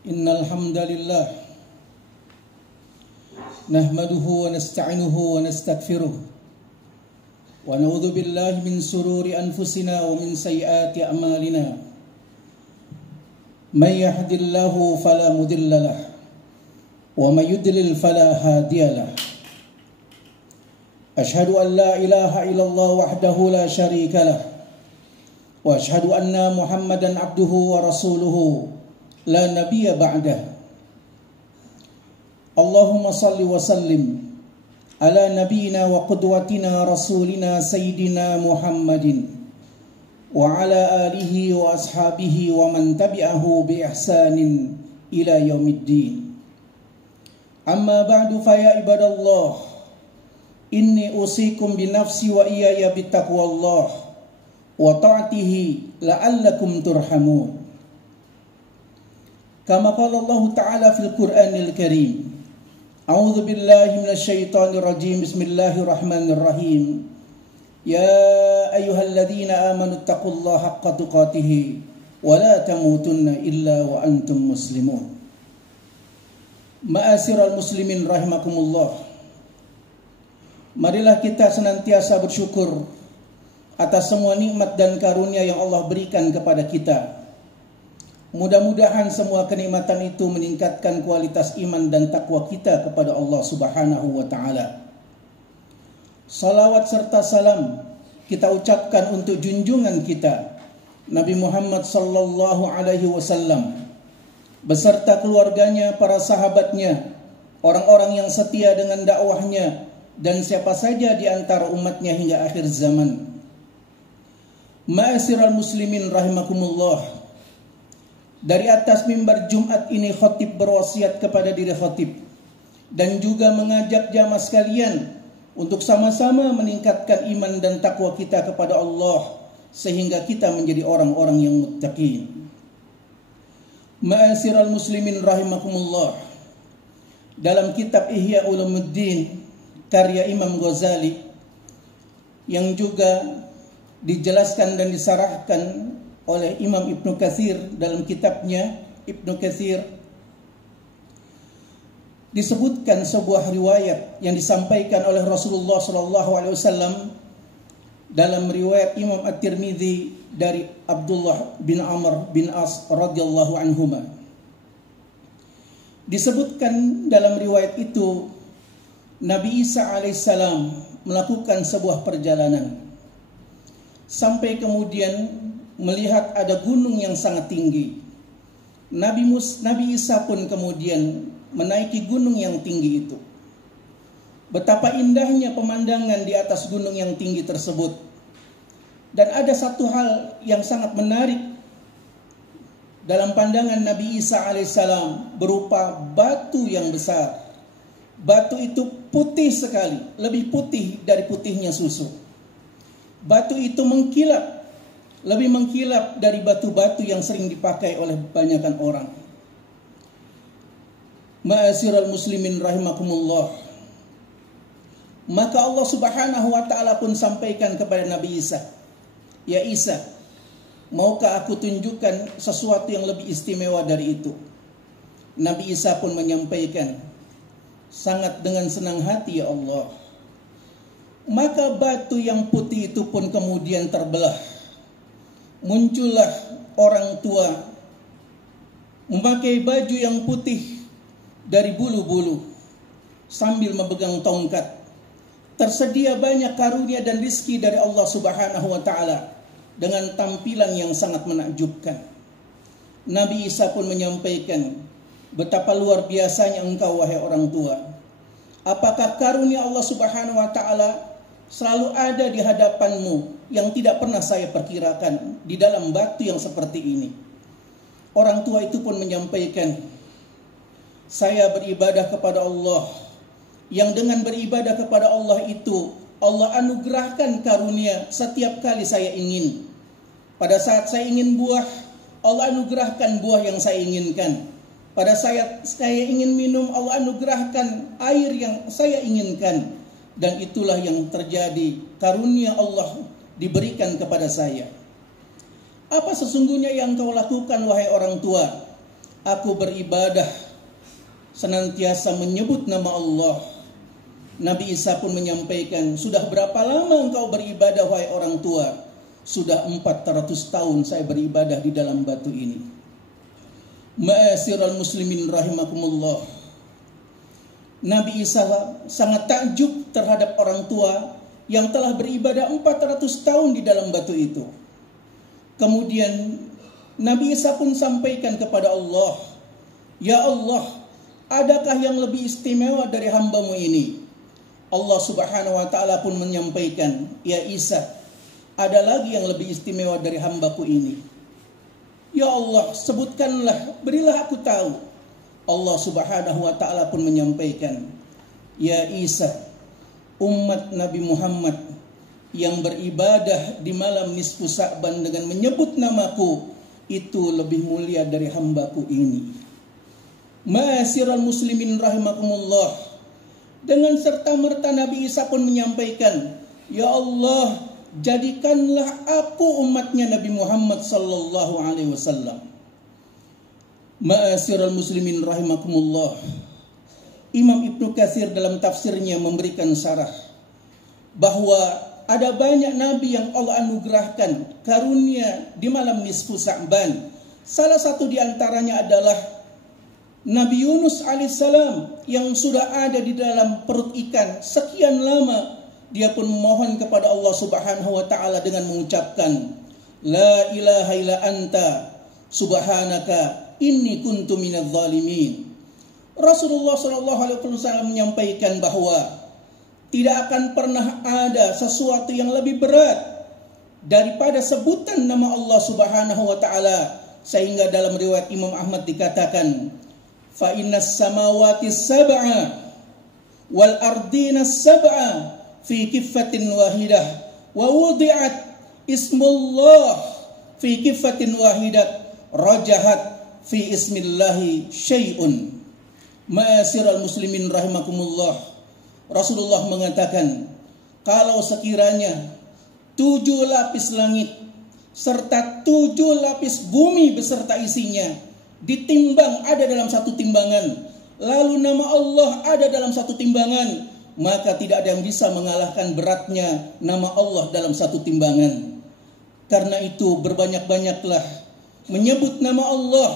Innal hamdalillah nahmaduhu wa nasta'inuhu wa nastaghfiruh wa na'udzu billahi min sururi anfusina wa min sayyiati a'malina. May yahdihillahu fala mudilla lahu wa may yudlil fala hadiya lahu. Ashhadu an la ilaha illallah wahdahu la syarika lahu wa ashhadu anna Muhammadan abduhu wa rasuluhu la nabiyya ba'dah. Allahumma salli wa sallim ala nabiyyina wa qudwatina rasulina sayyidina Muhammadin wa ala alihi wa ashabihi wa man tabi'ahu bi ihsanin ila yaumiddin. Amma ba'du, fa ya ibadallah, inni usikum bi nafsi wa iyaya bittaqwallah wa ta'atihi la'allakum turhamun. Kama qala Allah Ta'ala fil Qur'anil Karim. A'udzu billahi minasy syaithanir rajim. Bismillahirrahmanirrahim. Ya ayyuhalladzina amanu taqullaha haqqa tuqatih wa la tamutunna illa wa antum muslimun. Ma'asyiral muslimin rahimakumullah. Marilah kita senantiasa bersyukur atas semua nikmat dan karunia yang Allah berikan kepada kita. Mudah-mudahan semua kenikmatan itu meningkatkan kualitas iman dan takwa kita kepada Allah Subhanahu wa Ta'ala. Salawat serta salam kita ucapkan untuk junjungan kita Nabi Muhammad sallallahu alaihi wasallam beserta keluarganya, para sahabatnya, orang-orang yang setia dengan dakwahnya, dan siapa saja di antara umatnya hingga akhir zaman. Ma'asyiral muslimin rahimakumullah. Dari atas mimbar Jumat ini khatib berwasiat kepada diri khatib dan juga mengajak jamaah sekalian untuk sama-sama meningkatkan iman dan takwa kita kepada Allah sehingga kita menjadi orang-orang yang muttaqin. Ma'asyiral muslimin rahimakumullah. Dalam kitab Ihya Ulumuddin karya Imam Ghazali yang juga dijelaskan dan disarahkan oleh Imam Ibnu Katsir dalam kitabnya Ibnu Katsir, disebutkan sebuah riwayat yang disampaikan oleh Rasulullah SAW dalam riwayat Imam At-Tirmidzi dari Abdullah bin Amr bin As radhiyallahu anhuma. Disebutkan dalam riwayat itu Nabi Isa alaihissalam melakukan sebuah perjalanan sampai kemudian melihat ada gunung yang sangat tinggi. Nabi Isa pun kemudian menaiki gunung yang tinggi itu. Betapa indahnya pemandangan di atas gunung yang tinggi tersebut. Dan ada satu hal yang sangat menarik dalam pandangan Nabi Isa alaihissalam berupa batu yang besar. Batu itu putih sekali, lebih putih dari putihnya susu. Batu itu mengkilap, lebih mengkilap dari batu-batu yang sering dipakai oleh kebanyakan orang. Ma'asyiral muslimin rahimakumullah. Maka Allah Subhanahu wa Ta'ala pun sampaikan kepada Nabi Isa, "Ya Isa, maukah aku tunjukkan sesuatu yang lebih istimewa dari itu?" Nabi Isa pun menyampaikan, "Sangat dengan senang hati ya Allah." Maka batu yang putih itu pun kemudian terbelah. Muncullah orang tua memakai baju yang putih dari bulu-bulu sambil memegang tongkat. Tersedia banyak karunia dan rizki dari Allah Subhanahu wa Ta'ala dengan tampilan yang sangat menakjubkan. Nabi Isa pun menyampaikan, "Betapa luar biasanya engkau wahai orang tua. Apakah karunia Allah Subhanahu wa Ta'ala selalu ada di hadapanmu yang tidak pernah saya perkirakan di dalam batu yang seperti ini?" Orang tua itu pun menyampaikan, "Saya beribadah kepada Allah, yang dengan beribadah kepada Allah itu Allah anugerahkan karunia setiap kali saya ingin. Pada saat saya ingin buah, Allah anugerahkan buah yang saya inginkan. Pada saat saya ingin minum, Allah anugerahkan air yang saya inginkan. Dan itulah yang terjadi, karunia Allah diberikan kepada saya. Apa sesungguhnya yang kau lakukan wahai orang tua? Aku beribadah senantiasa menyebut nama Allah. Nabi Isa pun menyampaikan, sudah berapa lama engkau beribadah wahai orang tua? Sudah 400 tahun saya beribadah di dalam batu ini. Ma'asyiral muslimin rahimakumullah. Nabi Isa sangat takjub terhadap orang tua yang telah beribadah 400 tahun di dalam batu itu. Kemudian Nabi Isa pun sampaikan kepada Allah, ya Allah, adakah yang lebih istimewa dari hamba-Mu ini? Allah Subhanahu wa ta'ala pun menyampaikan, ya Isa, ada lagi yang lebih istimewa dari hamba-Ku ini. Ya Allah, sebutkanlah, berilah aku tahu. Allah Subhanahu wa ta'ala pun menyampaikan, ya Isa, umat Nabi Muhammad yang beribadah di malam nisfu Sa'ban dengan menyebut namaku, itu lebih mulia dari hamba-Ku ini. Ma'asyiral muslimin rahimakumullah. Dengan serta-merta Nabi Isa pun menyampaikan, ya Allah, jadikanlah aku umatnya Nabi Muhammad sallallahu alaihi wasallam. Ma'asyiral muslimin rahimakumullah. Imam Ibnu Katsir dalam tafsirnya memberikan syarah bahwa ada banyak nabi yang Allah anugerahkan karunia di malam nisfu Sa'ban. Salah satu di antaranya adalah Nabi Yunus alaihissalam yang sudah ada di dalam perut ikan sekian lama. Dia pun memohon kepada Allah Subhanahu wa ta'ala dengan mengucapkan, la ilaha illa anta subhanaka inni kuntu minadz zalimin. Rasulullah sallallahu alaihi wasallam menyampaikan bahwa tidak akan pernah ada sesuatu yang lebih berat daripada sebutan nama Allah Subhanahu wa ta'ala. Sehingga dalam riwayat Imam Ahmad dikatakan, fa innas samawati sab'a wal ardina sab'a fi kiffatin wahidah wa wudi'at ismullah fi kiffatin wahidat rajahat fi ismillahi syai'un. Ma'asyiral muslimin rahimakumullah. Rasulullah mengatakan, kalau sekiranya 7 lapis langit serta 7 lapis bumi beserta isinya ditimbang ada dalam satu timbangan, lalu nama Allah ada dalam satu timbangan, maka tidak ada yang bisa mengalahkan beratnya nama Allah dalam satu timbangan. Karena itu berbanyak-banyaklah menyebut nama Allah,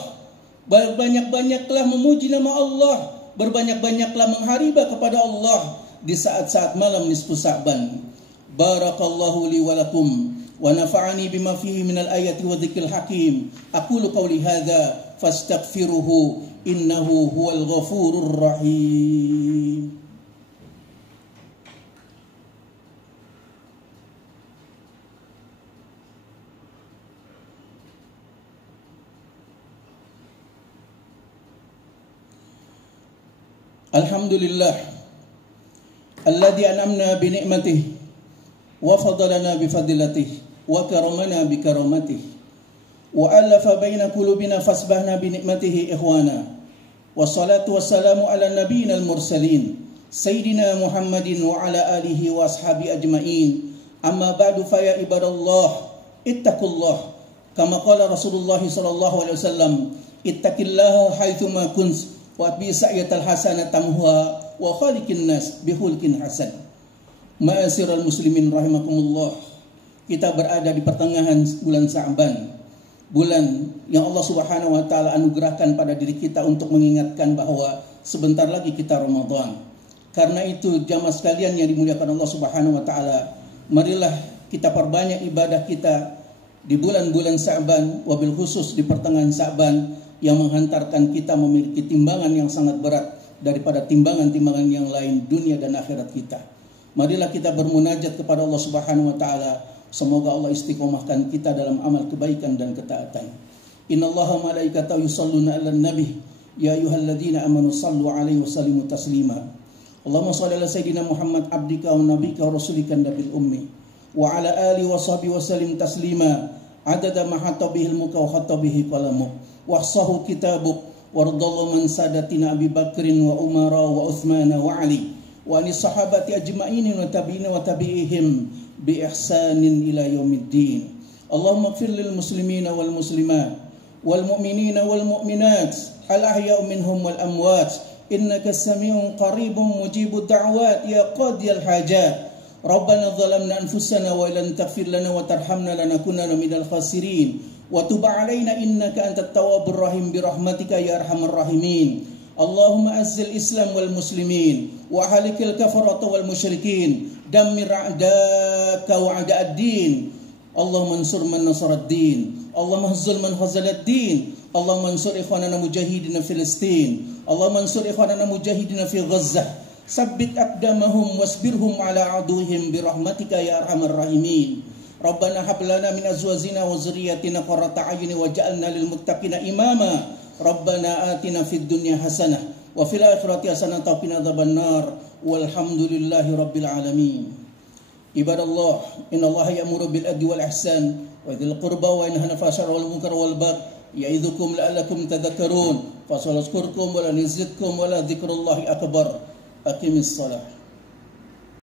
berbanyak-banyaklah memuji nama Allah, berbanyak-banyaklah mengharibah kepada Allah di saat-saat malam nisfu Sa'ban. Barakallahu li wa lakum wa nafa'ani bima fihi minal ayati wa dzikril hakim. Aqulu qawli hadza fastaghfiruhu innahu huwal ghafurur rahim. Alhamdulillah alladzi an'amna bi ni'matihi wa fadalana bi fadilatihi wa karamana bi karamatihi wa alafa baina qulubina fasbahna bi ni'matihi ikhwana. Wassalatu wassalamu ala nabiyina al-mursalin sayyidina Muhammadin wa ala alihi wa ashabi ajmain. Amma ba'du, fa ya ibadallah ittaqullah kama qala Rasulullah sallallahu alaihi wasallam, ittaqillaha haitsu ma kunt wa bi sa'yatal hasanata tamhuha wa khaliqin nas bihulkin hasan. Ma'asyiral muslimin rahimakumullah. Kita berada di pertengahan bulan Sa'ban, bulan yang Allah Subhanahu wa ta'ala anugerahkan pada diri kita untuk mengingatkan bahwa sebentar lagi kita Ramadan. Karena itu jamaah sekalian yang dimuliakan Allah Subhanahu wa ta'ala, marilah kita perbanyak ibadah kita di bulan-bulan Sa'ban, wabil khusus di pertengahan Sa'ban yang menghantarkan kita memiliki timbangan yang sangat berat daripada timbangan-timbangan yang lain dunia dan akhirat kita. Marilah kita bermunajat kepada Allah Subhanahu wa ta'ala. Semoga Allah istiqomahkan kita dalam amal kebaikan dan ketaatan. Innallaha malaikatahu yusholluna 'alan nabi ya ayyuhalladzina amanu shallu 'alaihi wa sallimu taslima. Allahumma shalli ala sayidina Muhammad abdika wa nabika wa rasulika nabil ummi wa ala alihi wa sahbihi wa sallim taslima adada ma hatabihil muka wa khatabihi qalamu wa ahsahu kitabuk wardallahu man sadatina Abi Bakrin wa Umara wa Uthmana wa Ali wa anis sahabati ajma'in wa tabi'ina wa tabi'ihim bi ihsanin ila yaumiddin. Allahumma ighfir lil muslimina wal muslimat والمؤمنين والمؤمنات الأحياء منهم والأموات إنك سميع قريب مجيب الدعوات يا قاضي الحاجات ربنا ظلمنا أنفسنا وإن لم تغفر لنا وترحمنا لنكونن من الخاسرين وتب علينا إنك أنت التواب الرحيم برحمتك يا أرحم الراحمين اللهم أعز الإسلام والمسلمين وأهلك الكفرة والمشركين دمر أعداءك وأعداء الدين اللهم انصر من نصر الدين اللهم اخذل من خذل الدين اللهم انصر إخواننا مجاهدين في فلسطين اللهم انصر إخواننا مجاهدين في غزة ثبت أقدامهم واصبرهم على عدوهم برحمتك يا أرحم الراحمين ربنا هب لنا من أزواجنا وذرياتنا قرة أعين واجعلنا للمتقين إماما ربنا آتنا في الدنيا حسنة وفي الآخرة حسنة وقنا عذاب النار والحمد لله رب العالمين عباد الله إن الله يأمر بالعدل والإحسان وذي القربى وينهى عن الفحشاء والمنكر والبغي يعظكم لعلكم تذكرون فسأذكركم ولا نزدكم ولا ذكر الله أكبر أقم الصلاة